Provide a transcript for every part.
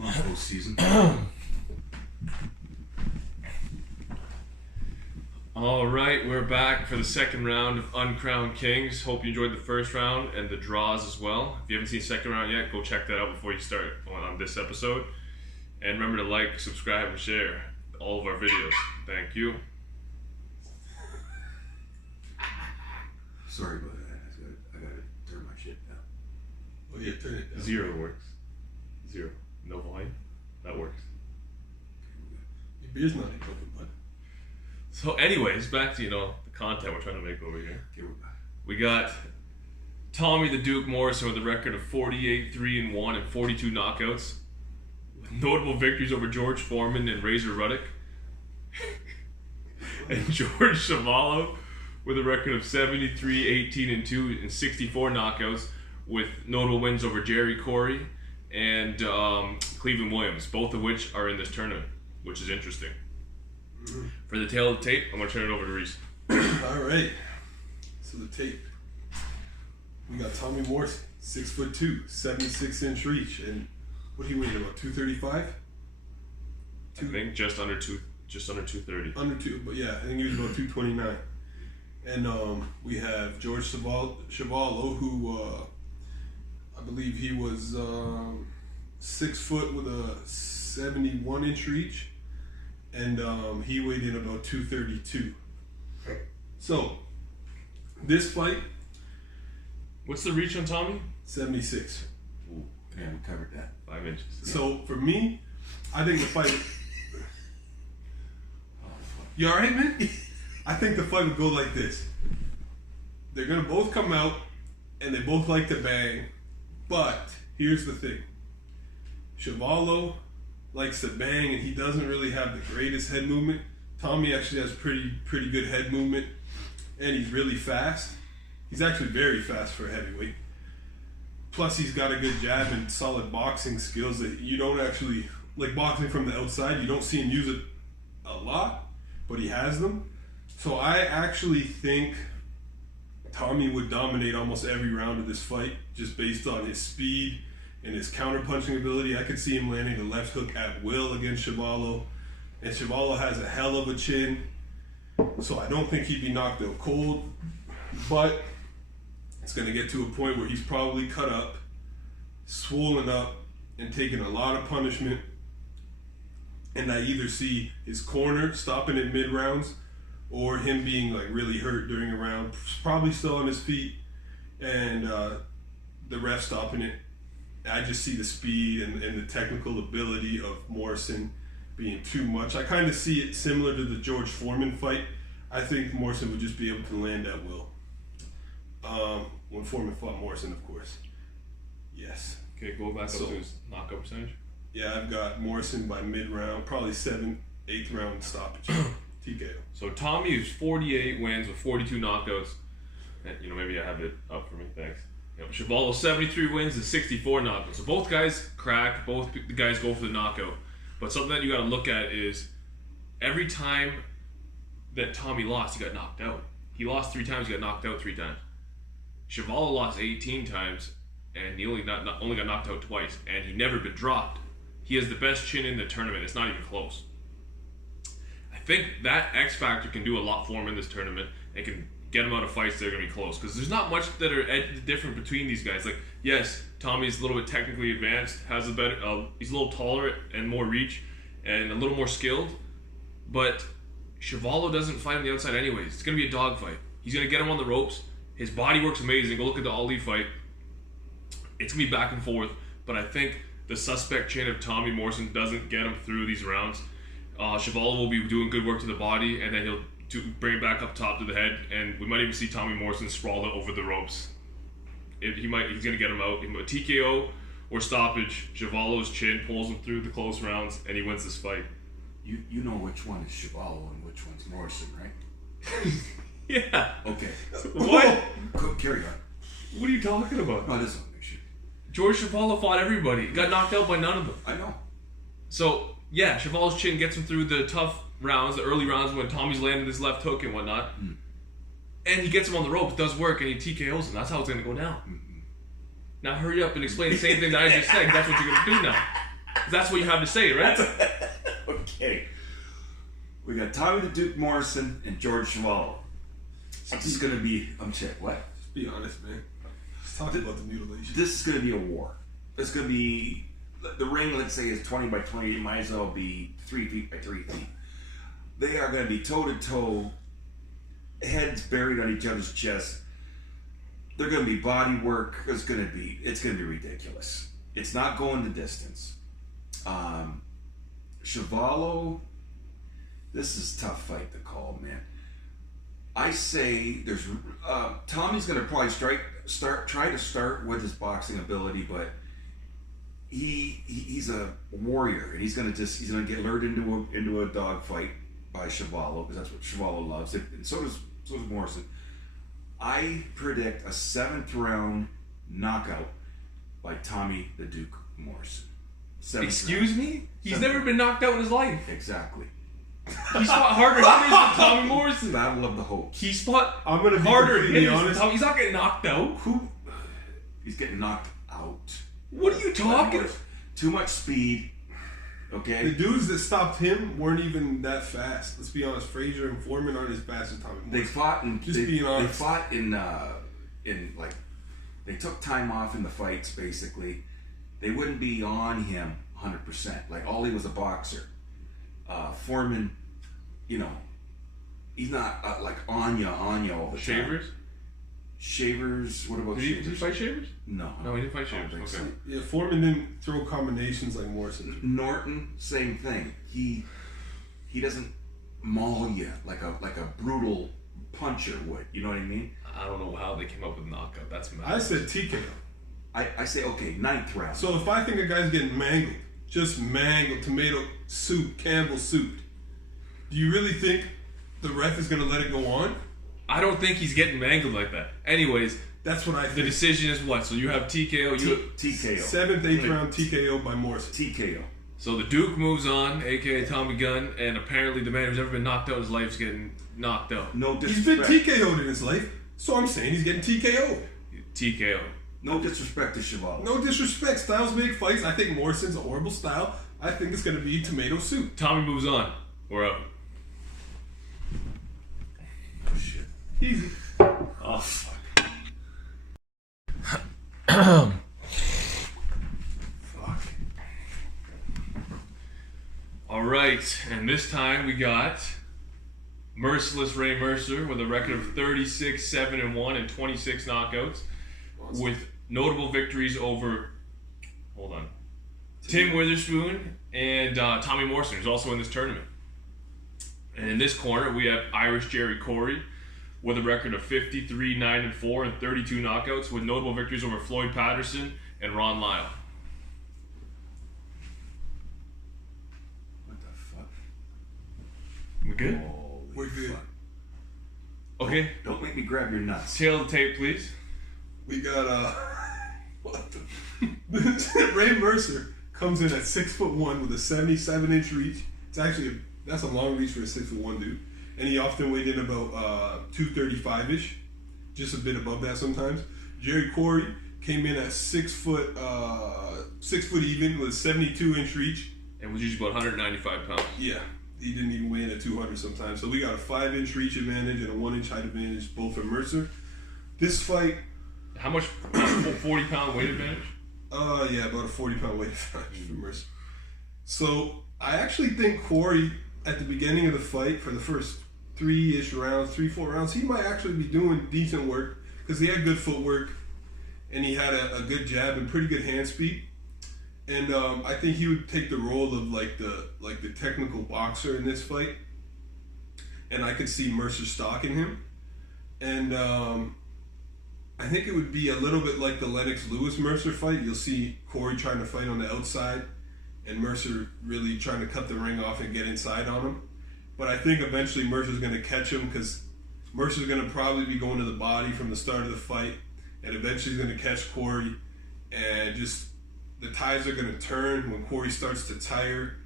Come on, postseason. All right, we're back for the second round of Uncrowned Kings. Hope you enjoyed the first round and the draws as well. If you haven't seen the second round yet, go check that out before you start on this episode. And remember to like, subscribe, and share all of our videos. Thank you. Sorry about that. I gotta turn my shit down. Oh yeah, turn it down. 0 works. 0. No volume. That works. Your beer's not even open, bud. So anyways, back to, the content we're trying to make over here. Okay, we're back. We got Tommy the Duke Morrison with a record of 48-3-1 and 42 knockouts. With notable victories over George Foreman and Razor Ruddock. And George Chuvalo with a record of 73-18-2 and 64 knockouts, with notable wins over Jerry Quarry and Cleveland Williams, both of which are in this tournament, which is interesting. For the tail of the tape, I'm going to turn it over to Reese. All right. So the tape. We got Tommy Morrison, 6'2", 76-inch reach, and what he weighed, about 235? I think just under 230. Under 2, but yeah, I think he was about 229. And we have George Chuvalo, who I believe he was 6 foot with a 71-inch reach. And he weighed in about 232. So, this fight... What's the reach on Tommy? 76. Ooh, Yeah, we covered that. 5 inches. So, for me, I think the fight... You alright, man? I think the fight would go like this. They're going to both come out, and they both like to bang. But, here's the thing. Chuvalo likes to bang, and he doesn't really have the greatest head movement. Tommy actually has pretty good head movement, and he's really fast. He's actually very fast for a heavyweight. Plus, he's got a good jab and solid boxing skills that you don't actually, like boxing from the outside, you don't see him use it a lot, but he has them. So I actually think Tommy would dominate almost every round of this fight, just based on his speed and his counter-punching ability. I could see him landing the left hook at will against Chuvalo. And Chuvalo has a hell of a chin, so I don't think he'd be knocked out cold. But it's going to get to a point where he's probably cut up, swollen up, and taking a lot of punishment. And I either see his corner stopping in mid-rounds, or him being like really hurt during a round, probably still on his feet, and the ref stopping it. I just see the speed and the technical ability of Morrison being too much. I kind of see it similar to the George Foreman fight. I think Morrison would just be able to land at will. When Foreman fought Morrison, of course. Yes. Okay, go back up to his knockout percentage. Yeah, I've got Morrison by mid-round, probably 7th, 8th round stoppage. TKO. So Tommy is 48 wins with 42 knockouts. And, maybe I have it up for me. Thanks. Chuvalo 73 wins and 64 knockouts. So both guys crack. Both the guys go for the knockout. But something that you got to look at is every time that Tommy lost, he got knocked out. He lost 3 times. He got knocked out 3 times. Chuvalo lost 18 times, and he only got knocked out twice, and he never been dropped. He has the best chin in the tournament. It's not even close. I think that X Factor can do a lot for him in this tournament and can get him out of fights that are going to be close, because there's not much that are different between these guys. Like, yes, Tommy's a little bit technically advanced, has a better, he's a little taller and more reach and a little more skilled, but Chuvalo doesn't fight on the outside anyways. It's going to be a dogfight. He's going to get him on the ropes. His body works amazing. Go look at the Ali fight. It's going to be back and forth, but I think the suspect chain of Tommy Morrison doesn't get him through these rounds. Chuvalo will be doing good work to the body, and then he'll bring it back up top to the head, and we might even see Tommy Morrison sprawled out over the ropes. He's going to get him out. A TKO or stoppage, Chuvalo's chin pulls him through the close rounds, and he wins this fight. You know which one is Chuvalo and which one's Morrison, right? Yeah. Okay. What? Carry on. What are you talking about? No, this one makes you. George Chuvalo fought everybody. He got knocked out by none of them. I know. So, yeah, Chuvalo's chin gets him through the tough rounds, the early rounds when Tommy's landing his left hook and whatnot. Mm. And he gets him on the ropes, does work, and he TKOs him. That's how it's going to go down. Mm-hmm. Now hurry up and explain the same thing that I just said. That's what you're going to do now. That's what you have to say, right? Okay. We got Tommy the Duke Morrison and George Chuvalo. This is going to be... what? Just be honest, man. Let's talk about the mutilation. This is going to be a war. It's going to be... The ring, let's say, is 20 by 20. It might as well be 3 feet by 3 feet. They are going to be toe-to-toe, heads buried on each other's chest. They're going to be body work. It's going to be ridiculous. It's not going the distance. Chuvalo, this is a tough fight to call, man. I say there's Tommy's going to probably try to start with his boxing ability, but he's a warrior, and he's going to get lured into a dog fight by Chuvalo, because that's what Chuvalo loves, and so does Morrison. I predict a 7th round knockout by Tommy the Duke Morrison. Excuse me? He's never been knocked out in his life. Exactly. He's fought harder hitters than Tommy Morrison. Battle of the Hopes. He's fought I'm gonna be harder completely hitters than honest. Tommy. He's not getting knocked out. He's getting knocked out. What are you talking? Too much speed. Okay. The dudes that stopped him weren't even that fast. Let's be honest. Frazier and Foreman aren't as fast as Tommy Morrison. They fought in. Being honest. They fought in like. They took time off in the fights. Basically, they wouldn't be on him 100%. Like Ollie was a boxer. Foreman, he's not like on you all the time. Shavers. What about Did Shavers? he fight Shavers? No, he didn't fight Shavers. think Okay. so. Yeah, Foreman didn't throw combinations like Morrison. Norton, same thing. He doesn't maul you like a brutal puncher would. You know what I mean? I don't know how they came up with knockout. That's mad. I said TKO. I say okay, 9th round. So if I think a guy's getting mangled, just mangled, tomato soup, Campbell soup, do you really think the ref is going to let it go on? I don't think he's getting mangled like that. Anyways, That's what I the think. decision is what? So you have TKO. TKO. 7th, 8th round TKO by Morrison. TKO. So the Duke moves on, aka Tommy Gunn, and apparently the man who's ever been knocked out in his life is getting knocked out. No He's been disrespect. TKO'd in his life, so I'm saying he's getting TKO'd. TKO. No disrespect to Chuvalo. No disrespect. Styles make fights. I think Morrison's a horrible style. I think it's going to be tomato soup. Tommy moves on. We're up. Oh, shit. Easy. Oh fuck. Fuck. All right, and this time we got Merciless Ray Mercer with a record of 36-7-1 and 26 knockouts, with notable victories over, Tim Witherspoon and Tommy Morrison, who's also in this tournament. And in this corner, we have Irish Jerry Quarry with a record of 53-9-4 and 32 knockouts, with notable victories over Floyd Patterson and Ron Lyle. What the fuck? We good? Holy We're good. fuck. Okay. Don't make me grab your nuts. Tail of the tape, please. We got what the Ray Mercer comes in at 6'1" with a 77-inch reach. It's actually that's a long reach for a 6'1" dude, and he often weighed in about 235-ish, just a bit above that sometimes. Jerry Quarry came in at 6 foot even with a 72-inch reach. And was usually about 195 pounds. Yeah, he didn't even weigh in at 200 sometimes. So we got a 5-inch reach advantage and a 1-inch height advantage, both for Mercer. This fight. How much? 40-pound weight advantage? Yeah, about a 40-pound weight advantage for Mercer. So I actually think Quarry at the beginning of the fight, for the first 3-4 rounds, he might actually be doing decent work because he had good footwork and he had a good jab and pretty good hand speed. And I think he would take the role of like the technical boxer in this fight. And I could see Mercer stalking him. And I think it would be a little bit like the Lennox Lewis Mercer fight. You'll see Quarry trying to fight on the outside and Mercer really trying to cut the ring off and get inside on him. But I think eventually Mercer's going to catch him because Mercer's going to probably be going to the body from the start of the fight, and eventually he's going to catch Quarry, and just the tides are going to turn when Quarry starts to tire,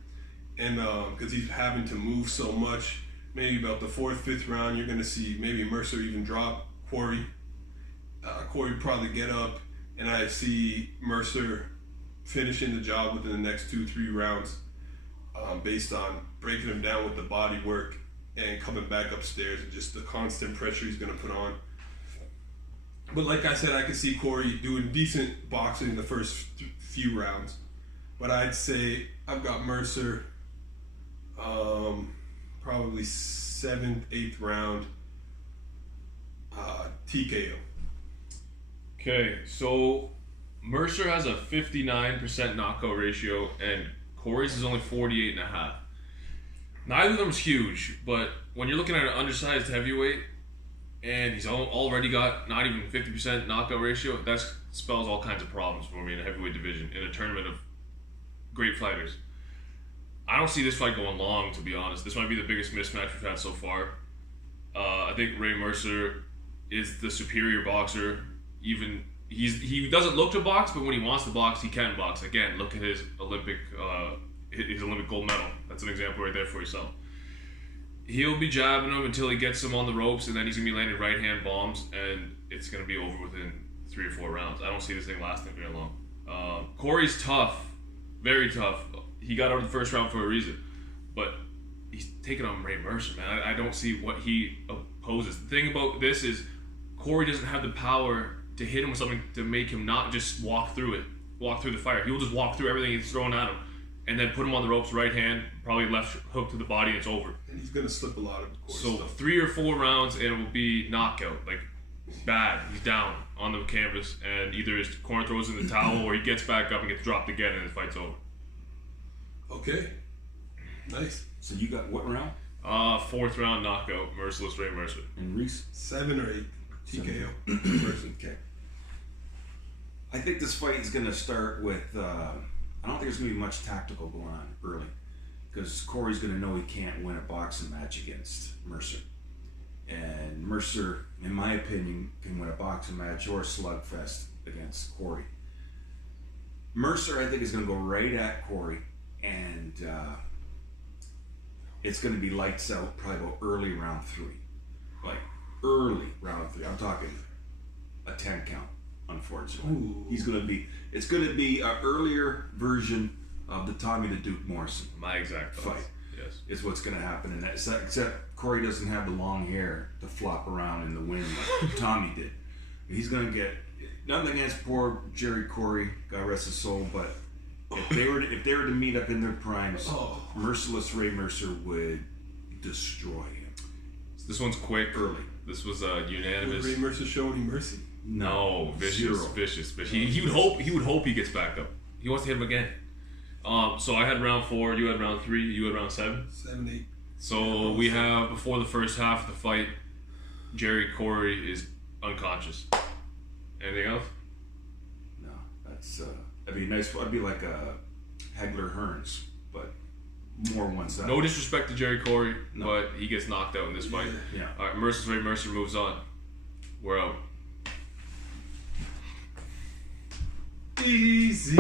and because he's having to move so much. Maybe about the 4th, 5th round, you're going to see maybe Mercer even drop Quarry. Quarry probably get up, and I see Mercer finishing the job within the next 2-3 rounds, based on breaking him down with the body work and coming back upstairs and just the constant pressure he's going to put on. But like I said, I could see Quarry doing decent boxing in the first few rounds. But I'd say I've got Mercer probably 7th, 8th round TKO. Okay, so Mercer has a 59% knockout ratio, and Quarry's is only 48.5. Neither of them's huge, but when you're looking at an undersized heavyweight, and he's already got not even 50% knockout ratio, that spells all kinds of problems for me in a heavyweight division, in a tournament of great fighters. I don't see this fight going long, to be honest. This might be the biggest mismatch we've had so far. I think Ray Mercer is the superior boxer. Even he doesn't look to box, but when he wants to box, he can box. Again, look at his Olympic gold medal. That's an example right there for yourself. He'll be jabbing him until he gets him on the ropes, and then he's gonna be landing right hand bombs, and it's gonna be over within 3 or 4 rounds. I don't see this thing lasting very long. Quarry's tough, very tough. He got out of the first round for a reason, but he's taking on Ray Mercer, man. I don't see what he opposes. The thing about this is Quarry doesn't have the power to hit him with something to make him not just walk through the fire. He will just walk through everything he's throwing at him, and then put him on the ropes, right hand, probably left hook to the body, and it's over. And he's going to slip a lot of course. So 3 or 4 rounds, and it will be knockout. Like, bad. He's down on the canvas, and either his corner throws in the towel, or he gets back up and gets dropped again, and the fight's over. Okay. Nice. So you got what round? 4th round knockout, merciless Ray Mercer. And Reese? 7 or 8 TKO. Okay. I think this fight is going to start with, I don't think there's going to be much tactical going on early, because Quarry's going to know he can't win a boxing match against Mercer. And Mercer, in my opinion, can win a boxing match or a slugfest against Quarry. Mercer, I think, is going to go right at Quarry, and it's going to be lights out probably about early round 3. Like, early round 3. I'm talking a 10 count, unfortunately. Ooh. It's going to be an earlier version of the Tommy the Duke Morrison. My exact fight. Yes. Is what's going to happen in that. Except Quarry doesn't have the long hair to flop around in the wind like Tommy did. He's going to get, nothing against poor Jerry Quarry, God rest his soul, but if they were to meet up in their primes, merciless Ray Mercer would destroy him. So this one's quick. Early. This was a unanimous. Ray Mercer show any mercy? No, vicious. But he would hope he gets back up. He wants to hit him again. So I had round 4. You had round 3. You had round 7. 7, 8. So we have, before the first half of the fight, Jerry Quarry is unconscious. Anything else? No, that's that'd be nice. That'd be like a Hagler Hearns, but more one-sided. No disrespect to Jerry Quarry, but he gets knocked out in this fight. Yeah. All right, Mercer moves on. We're out. Easy.